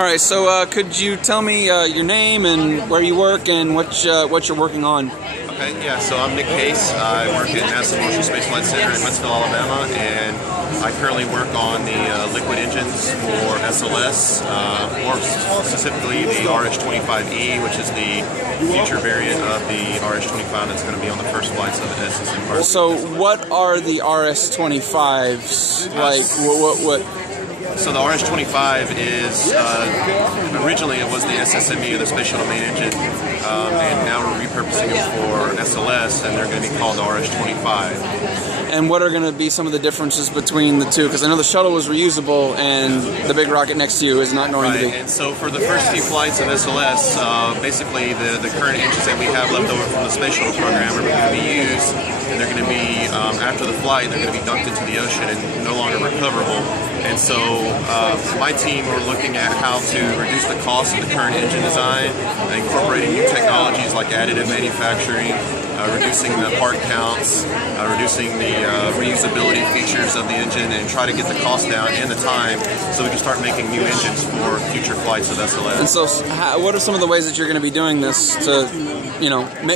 All right, so could you tell me your name and where you work and what you're working on? Okay, yeah, so I'm Nick Case. I work at NASA Marshall Space Flight Center in Huntsville, Alabama, and I currently work on the liquid engines for SLS, more specifically the RS-25E, which is the future variant of the RS-25 that's going to be on the first flights of the SSM program. So what are the RS-25s? Like, what? So the RS-25 is, originally it was the SSME, or the Space Shuttle Main Engine, and now we're repurposing it for SLS, and they're going to be called the RS-25. And what are going to be some of the differences between the two? Because I know the shuttle was reusable, and the big rocket next to you is not going to be. And so for the first few flights of SLS, basically the current engines that we have left over from the Space Shuttle program are going to be used, and they're going to be, after the flight, they're going to be dumped into the ocean and no longer recoverable. And so my team are looking at how to reduce the cost of the current engine design, incorporating new technologies like additive manufacturing, reducing the part counts, reducing the reusability features of the engine, and try to get the cost down and the time so we can start making new engines for future flights of SLS. And so what are some of the ways that you're going to be doing this to,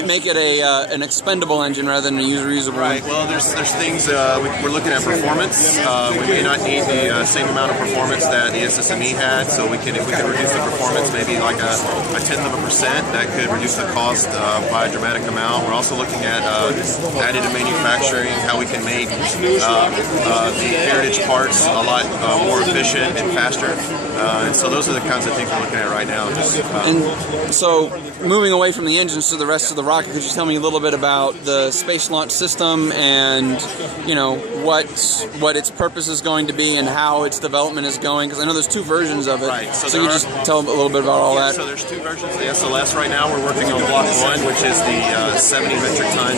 make it an expendable engine rather than a reusable? Right. Well, there's things we're looking at performance. We may not need the same amount of performance that the SSME had, so if we can reduce the performance maybe like a 1/10%, that could reduce the cost by a dramatic amount. We're also looking at additive manufacturing, how we can make the heritage parts a lot more efficient and faster. And so those are the kinds of things we're looking at right now. And so moving away from the engines to the rest of the rocket, could you tell me a little bit about the Space Launch System and, what its purpose is going to be and how its development is going? Because I know there's two versions of it. Right. So you just tell a little bit about all that. So there's two versions of the SLS right now. We're working on Block 1, which is the 70 metric ton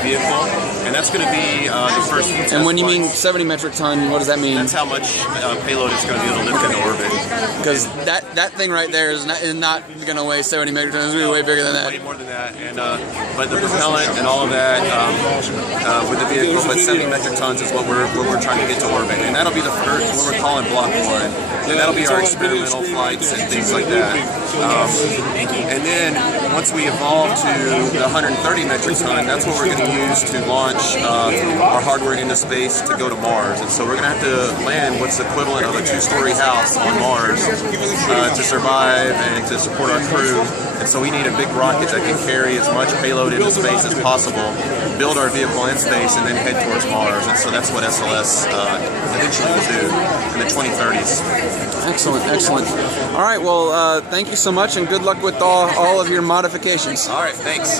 vehicle, and that's going to be the first test. And when you mean 70 metric ton, what does that mean? That's how much payload it's going to be able to lift into orbit. Because that thing right there is not going to weigh 70 metric tons. It's going to be way bigger than that. Way more than that. And but the propellant and all of that with the vehicle, but 70 metric tons is what we're trying to get to orbit, and that'll be the first, what we're calling Block 1, and that'll be our experimental flights and things like that. And then once we evolve to the 130 metric ton, that's what we're going to use to launch our hardware into space to go to Mars. And so we're going to have to land what's equivalent of a 2-story house on Mars to survive and to support our crew. And so we need a big rocket that can carry as much payload into space as possible, build our vehicle in space, and then head towards Mars. And so that's what SLS eventually will do in the 2030s. Excellent, excellent. All right, well, thank you so much, and good luck with all of your modifications. All right, thanks.